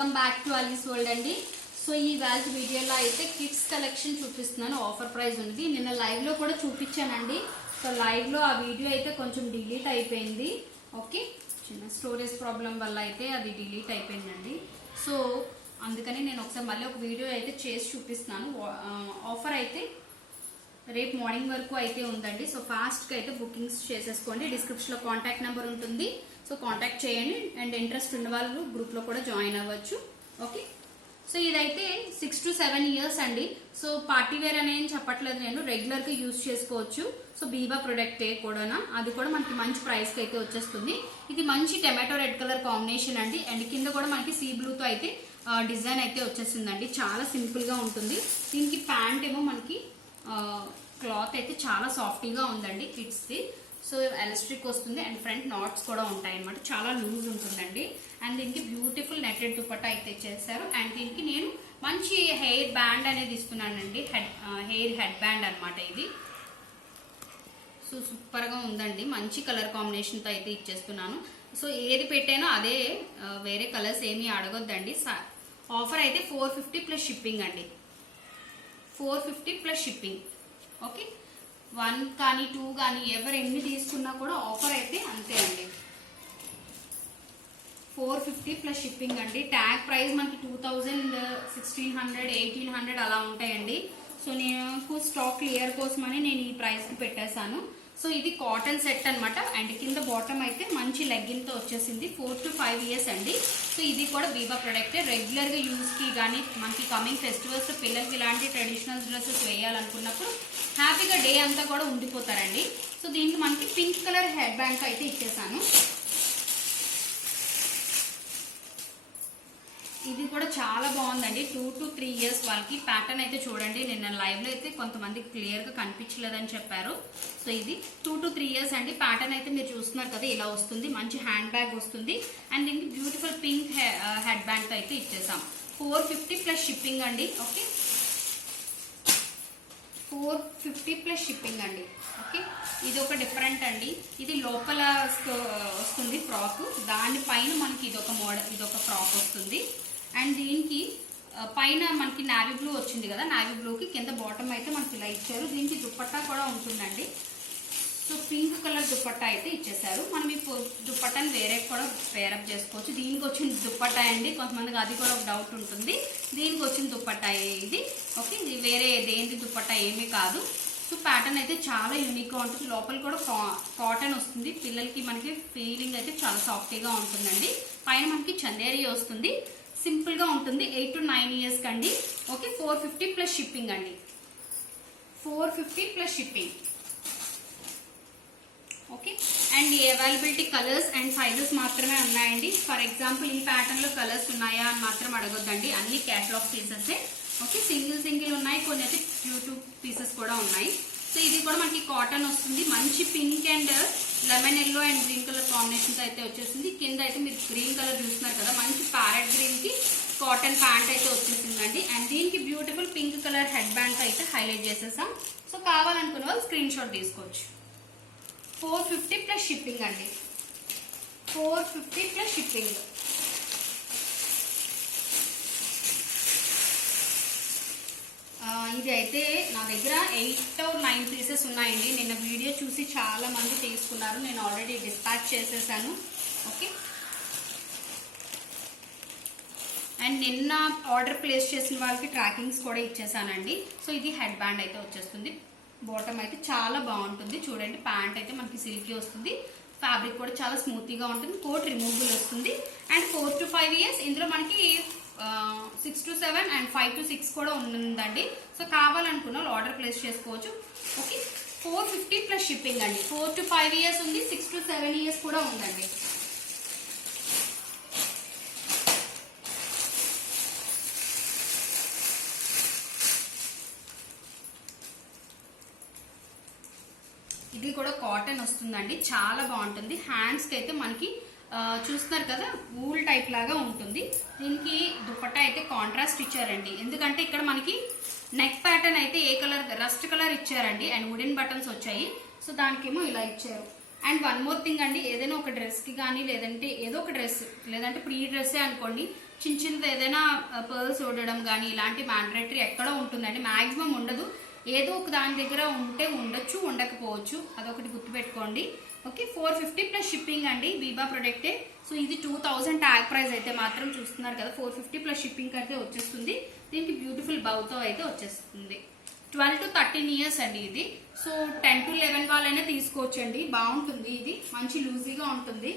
Welcome back to Ali's world అండి. So ఈ value వీడియోలో అయితే కిడ్స్ కలెక్షన్ చూపిస్తున్నాను. ఆఫర్ ప్రైస్ ఉంది. నిన్న లైవ్ లో కూడా చూపించానండి. సో లైవ్ లో ఆ వీడియో అయితే కొంచెం డిలీట్ అయిపోయింది. ఓకే, చిన్న స్టోరేజ్ ప్రాబ్లం వల్ల అయితే అది డిలీట్ అయిపోయిందండి. సో అందుకని నేను ఒకసారి మళ్ళీ ఒక వీడియో అయితే చేసి చూపిస్తున్నాను. ఆఫర్ అయితే రేపు మార్నింగ్ వరకు అయితే ఉందండి. సో ఫాస్ట్గా అయితే బుకింగ్స్ చేసేసుకోండి. డిస్క్రిప్షన్లో కాంటాక్ట్ నెంబర్ ఉంటుంది. సో కాంటాక్ట్ చేయండి. అండ్ ఇంట్రెస్ట్ ఉన్న వాళ్ళు గ్రూప్లో కూడా జాయిన్ అవ్వచ్చు. ఓకే, సో ఇదైతే 6 to 7 ఇయర్స్ అండి. సో పార్టీ వేర్ అని ఏం చెప్పట్లేదు, నేను రెగ్యులర్గా యూజ్ చేసుకోవచ్చు. సో బీబా ప్రొడక్ట్ కూడా అది కూడా మనకి మంచి ప్రైస్కి అయితే వచ్చేస్తుంది. ఇది మంచి టమాటో రెడ్ కలర్ కాంబినేషన్ అండి. అండ్ కింద కూడా మనకి సీ బ్లూతో అయితే డిజైన్ అయితే వచ్చేస్తుందండి. చాలా సింపుల్గా ఉంటుంది. దీనికి ప్యాంట్ ఏమో మనకి క్లాత్ అయితే చాలా సాఫ్టీగా ఉందండి కిడ్స్ది. సో ఎలాస్టిక్ వస్తుంది అండ్ ఫ్రంట్ నాట్స్ కూడా ఉంటాయి అన్నమాట. చాలా లూజ్ ఉంటుందండి. అండ్ దీనికి బ్యూటిఫుల్ నెట్టెడ్ దుపట్టా అయితే చేశారు. అండ్ దీనికి నేను మంచి హెయిర్ బ్యాండ్ అనేది ఇస్తున్నానండి. హెయిర్ హెడ్ బ్యాండ్ అనమాట ఇది. సో సూపర్గా ఉందండి. మంచి కలర్ కాంబినేషన్తో అయితే ఇచ్చేస్తున్నాను. సో ఏది పెట్టానో అదే, వేరే కలర్స్ ఏమీ అడగొద్దండి. ఆఫర్ అయితే 450 ప్లస్ షిప్పింగ్ అండి. 450 ప్లస్ షిప్పింగ్. ఓకే, 1 కానీ 2 కానీ ఎవరు ఎన్ని తీసుకున్నా కూడా ఆఫర్ అయితే అంతే అండి. 450 ప్లస్ షిప్పింగ్ అండి. ట్యాగ్ ప్రైస్ మనకి 2000, 1600, 1800 అలా ఉంటాయండి. సో నేను స్టాక్ క్లియర్ కోసమని నేను ఈ ప్రైస్కి పెట్టేశాను. సో ఇది కాటన్ సెట్ అనమాట. అండ్ కింద బాటమ్ అయితే మంచి లెగ్గిన్తో వచ్చేసింది. 4 to 5 ఇయర్స్ అండి. సో ఇది కూడా బీబా ప్రొడక్ట్. రెగ్యులర్గా యూస్కి కానీ మనకి కమింగ్ ఫెస్టివల్స్ పిల్లలకి ఇలాంటి ట్రెడిషనల్ డ్రెస్సెస్ వేయాలనుకున్నప్పుడు హ్యాపీగా డే అంతా కూడా ఉండిపోతారండి. సో దీనికి మనకి పింక్ కలర్ హెడ్ బ్యాండ్ అయితే ఇచ్చేసాను. ఇది కూడా చాలా బాగుందండి. 2 to 3 ఇయర్స్ వాళ్ళకి. ప్యాటర్న్ అయితే చూడండి, నిన్న లైవ్ లో అయితే కొంతమంది క్లియర్ గా కనిపించలేదని చెప్పారు. సో ఇది 2 to 3 ఇయర్స్ అండి. ప్యాటర్న్ అయితే మీరు చూస్తున్నారు కదా, ఇలా వస్తుంది. మంచి హ్యాండ్ బ్యాగ్ వస్తుంది. అండ్ దీనికి బ్యూటిఫుల్ పింక్ హెడ్ బ్యాండ్ అయితే ఇచ్చేసాం. 450 ప్లస్ షిప్పింగ్ అండి. ఓకే, 450 ప్లస్ షిప్పింగ్ అండి. ఓకే, ఇది ఒక డిఫరెంట్ అండి. ఇది లోపల వస్తుంది ఫ్రాక్, దానిపైన మనకి ఇదొక మోడల్, ఇదొక ఫ్రాక్ వస్తుంది. అండ్ దీనికి పైన మనకి నావీ బ్లూ వచ్చింది కదా, నావీ బ్లూకి కింద బాటమ్ అయితే మనకి ఇలా ఇచ్చారు. దీనికి దుపట్టా కూడా ఉంటుందండి. సో పింక్ కలర్ దుపట్టా అయితే ఇచ్చేసారు. మనం ఈ దుపట్టాని వేరే కూడా పేరప్ చేసుకోవచ్చు. దీనికి వచ్చిన దుపట్టా అండి, కొంతమందికి అది కూడా ఒక డౌట్ ఉంటుంది. దీనికి వచ్చిన దుపట్టా ఇది. ఓకే, ఇది వేరే దేనికి దుపట్టా ఏమీ కాదు. సో ప్యాటర్న్ అయితే చాలా యూనిక్గా ఉంటుంది. లోపల కూడా కాటన్ వస్తుంది. పిల్లలకి మనకి ఫీలింగ్ అయితే చాలా సాఫ్టీగా ఉంటుందండి. పైన మనకి చందేరి వస్తుంది. సింపుల్గా ఉంటుంది. 8 to 9 ఇయర్స్ కండి. ఓకే, 450 ప్లస్ షిప్పింగ్ అండి. 450 ప్లస్ షిప్పింగ్. ఓకే, అండ్ ఈ అవైలబిలిటీ కలర్స్ అండ్ సైజెస్ మాత్రమే ఉన్నాయండి. ఫర్ ఎగ్జాంపుల్ ఈ ప్యాటర్న్ లో కలర్స్ ఉన్నాయా అని మాత్రం అడగొద్దండి. అన్ని క్యాటలాగ్ పీసెస్. ఓకే, సింగిల్ ఉన్నాయి, కొన్ని అయితే YouTube పీసెస్ కూడా ఉన్నాయి. సో ఇది కూడా మనకి కాటన్ వస్తుంది. మంచి pink and lemon yellow and green colour కాంబినేషన్తో అయితే వచ్చేసింది. కింద అయితే మీరు గ్రీన్ కలర్ చూస్తున్నారు కదా, మంచి ప్యారెట్ గ్రీన్ కి కాటన్ ప్యాంట్ అయితే వచ్చేసిందండి. అండ్ దీనికి beautiful pink colour head band అయితే హైలైట్ చేసేసాం. సో కావాలనుకున్న వాళ్ళు స్క్రీన్ షాట్ తీసుకోవచ్చు. 450 ప్లస్ షిప్పింగ్ అండి. 450 ప్లస్ షిప్పింగ్. ఇది అయితే నా దగ్గర 8 or 9 పీసెస్ ఉన్నాయండి. నిన్న వీడియో చూసి చాలా మంది తీసుకున్నారు. నేను ఆల్రెడీ డిస్పాచ్ చేసేసాను. ఓకే, అండ్ నిన్న ఆర్డర్ ప్లేస్ చేసిన వాళ్ళకి ట్రాకింగ్స్ కూడా ఇచ్చేసానండి. సో ఇది హెడ్ బ్యాండ్ అయితే వచ్చేస్తుంది. బాటమ్ అయితే చాలా బాగుంటుంది. చూడండి, ప్యాంట్ అయితే మనకి సిల్కీ వస్తుంది. ఫ్యాబ్రిక్ కూడా చాలా స్మూత్గా ఉంటుంది. కోట్ రిమూవబుల్ వస్తుంది. And 4 to 5 years. ఇందులో మనకి 6 to 7 అండ్ 5 to 6 కూడా ఉందండి. సో కావాలనుకున్న వాళ్ళు ఆర్డర్ ప్లేస్ చేసుకోవచ్చు. ఓకే, 450 ప్లస్ షిప్పింగ్ అండి. 4 to 5 ఇయర్స్ ఉంది. 6 to 7 ఇయర్స్ కూడా ఉందండి. ఇది కూడా కాటన్ వస్తుందండి. చాలా బాగుంటుంది. హ్యాండ్స్కి అయితే మనకి చూస్తున్నారు కదా, వూల్ టైప్ లాగా ఉంటుంది. దీనికి దుపట్టా అయితే కాంట్రాస్ట్ ఇచ్చారండి. ఎందుకంటే ఇక్కడ మనకి నెక్ ప్యాటర్న్ అయితే ఏ కలర్, రస్ట్ కలర్ ఇచ్చారండి. అండ్ వుడెన్ బటన్స్ వచ్చాయి. సో దానికేమో ఇలా ఇచ్చారు. అండ్ వన్ మోర్ థింగ్ అండి, ఏదైనా ఒక డ్రెస్ కి కానీ లేదంటే ఏదో ఒక డ్రెస్ లేదంటే ఇప్పుడు ఈ డ్రెస్సే అనుకోండి చిన్న చిన్నది ఏదైనా పర్ల్స్ చూడడం కానీ ఇలాంటి మ్యాండేటరీ ఎక్కడ ఉంటుందండి, మాక్సిమం ఉండదు. ఏదో ఒక దాని దగ్గర ఉంటే ఉండొచ్చు, ఉండకపోవచ్చు, అదొకటి గుర్తుపెట్టుకోండి. ఓకే, 450 ప్లస్ షిప్పింగ్ అండి, బీబా ప్రొడక్టే. సో ఇది 2000 ట్యాగ్ ప్రైస్ అయితే మాత్రం చూస్తున్నారు కదా, 450 ప్లస్ షిప్పింగ్ అయితే వచ్చేస్తుంది. దీనికి బ్యూటిఫుల్ బౌతో అయితే వచ్చేస్తుంది. 12 to 13 ఇయర్స్ అండి ఇది. సో 10 to 11 వాళ్ళైనా తీసుకోవచ్చండి, బాగుంటుంది. ఇది మంచి లూజీగా ఉంటుంది.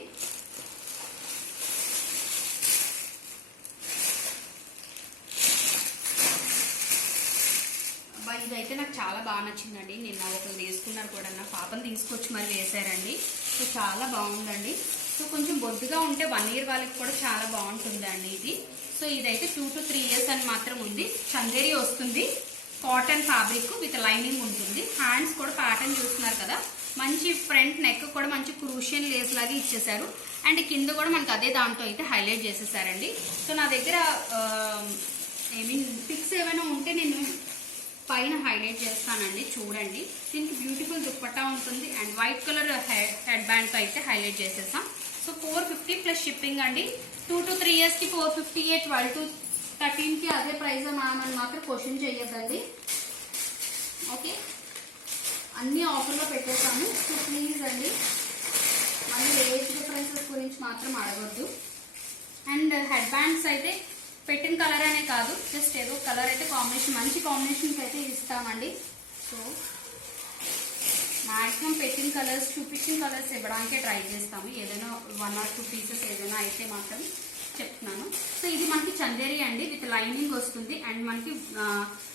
ఇదైతే నాకు చాలా బాగా నచ్చిందండి. నిన్న ఒకరు తీసుకున్నారు కూడా, నా పాపను తీసుకొచ్చి మరి వేసారండి. సో చాలా బాగుందండి. సో కొంచెం బొద్దుగా ఉంటే 1 year వాళ్ళకి కూడా చాలా బాగుంటుందండి ఇది. సో ఇదైతే 2 to 3 years అని మాత్రం ఉంది. చందేరి వస్తుంది, కాటన్ ఫ్యాబ్రిక్ విత్ లైనింగ్ ఉంటుంది. హ్యాండ్స్ కూడా ప్యాటర్న్ చూస్తున్నారు కదా, మంచి ఫ్రంట్ నెక్ కూడా మంచి క్రూషియన్ లేస్ లాగా ఇచ్చేసారు. అండ్ కింద కూడా మనకు అదే దాంట్లో అయితే హైలైట్ చేసేసారండి. సో నా దగ్గర పిక్స్ ఏమైనా ఉంటే నేను పైన హైలైట్ చేస్తానండి, చూడండి. దీనికి బ్యూటిఫుల్ దుప్పట్టా ఉంటుంది అండ్ వైట్ కలర్ హెడ్ బ్యాండ్తో అయితే హైలైట్ చేసేసాం. సో 450 ప్లస్ షిప్పింగ్ అండి. 2 to 3 yearsకి 450, 12 to 13కి అదే ప్రైజ్ మ్యామ్ అని మాత్రం క్వశ్చన్ చేయొద్దండి. ఓకే, అన్ని ఆఫర్లో పెట్టేసాము. సో ప్లీజ్ అండి, మళ్ళీ ఏజ్ డిఫరెన్సెస్ గురించి మాత్రం అడగొద్దు. అండ్ హెడ్ బ్యాండ్స్ అయితే పెట్టిన కలర్ అనే కాదు, జస్ట్ ఏదో కలర్ అయితే కాంబినేషన్, మంచి కాంబినేషన్స్ అయితే ఇస్తామండి. సో మ్యాక్సిమం పెట్టిన కలర్స్, చూపించిన కలర్స్ ఇవ్వడానికే ట్రై చేస్తాము. ఏదైనా 1 or 2 పీసెస్ ఏదైనా అయితే మాత్రం చెప్తున్నాను. సో ఇది మనకి చందేరి అండి, విత్ లైనింగ్ వస్తుంది. అండ్ మనకి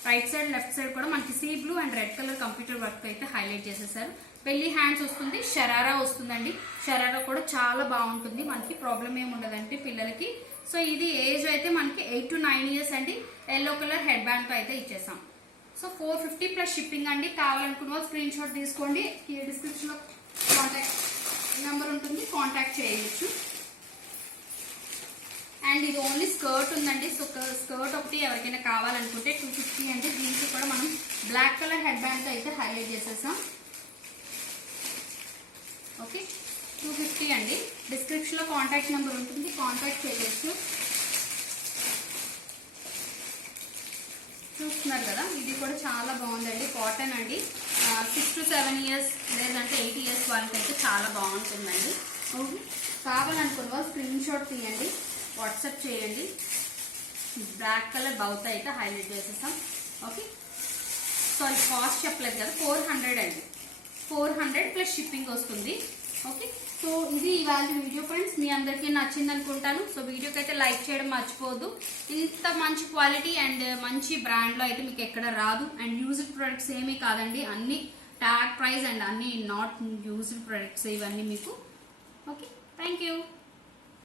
రైట్ సైడ్ లెఫ్ట్ సైడ్ కూడా మనకి sea blue and red colour computer work అయితే హైలైట్ చేసేసారు. పెళ్లి హ్యాండ్స్ వస్తుంది, షరారా వస్తుందండి. షరారా కూడా చాలా బాగుంటుంది, మనకి ప్రాబ్లం ఏమి ఉండదండి పిల్లలకి. సో ఇది ఏజ్ అయితే మనకి 8 to 9 years అండి. ఎల్లో కలర్ హెడ్ బ్యాండ్తో అయితే ఇచ్చేసాం. సో 450 ప్లస్ షిప్పింగ్ అండి. కావాలనుకున్న వాళ్ళు స్క్రీన్ షాట్ తీసుకోండి, డిస్క్రిప్షన్లో కాంటాక్ట్ నెంబర్ ఉంటుంది, కాంటాక్ట్ చేయొచ్చు. అండ్ ఇది ఓన్లీ స్కర్ట్ ఉందండి. సో స్కర్ట్ ఒకటి ఎవరికైనా కావాలనుకుంటే 250 అండి. దీనికి కూడా మనం బ్లాక్ కలర్ హెడ్ బ్యాండ్తో అయితే హైలైట్ చేసేసాం. ఓకే, 250 అండి. డిస్క్రిప్షన్లో కాంటాక్ట్ నెంబర్ ఉంటుంది, కాంటాక్ట్ చేయొచ్చు. చూస్తున్నారు కదా, ఇది కూడా చాలా బాగుందండి, కాటన్ అండి. 6 to 7 years లేదంటే 8 years వాళ్ళకైతే చాలా బాగుంటుందండి. ఓకే, కావాలనుకున్న వాళ్ళు స్క్రీన్ షాట్ తీయండి, వాట్సాప్ చేయండి. బ్లాక్ కలర్ బౌత్ అయితే హైలైట్ చేసేసాం. ఓకే, సారీ కాస్ట్ చెప్పలేదు కదా, 400 అండి. 400 ప్లస్ షిప్పింగ్ వస్తుంది. ఓకే, సో ఇది ఇవాళ వీడియో ఫ్రెండ్స్, మీ అందరికీ నచ్చింది అనుకుంటాను. సో వీడియోకి అయితే లైక్ చేయడం మర్చిపోవద్దు. ఇంత మంచి క్వాలిటీ అండ్ మంచి బ్రాండ్లో అయితే మీకు ఎక్కడ రాదు. అండ్ యూజ్డ్ ప్రొడక్ట్స్ ఏమీ కాదండి, అన్ని ట్యాగ్ ప్రైస్ అండ్ అన్ని నాట్ యూజ్డ్ ప్రొడక్ట్స్ ఇవన్నీ మీకు. Okay, thank you.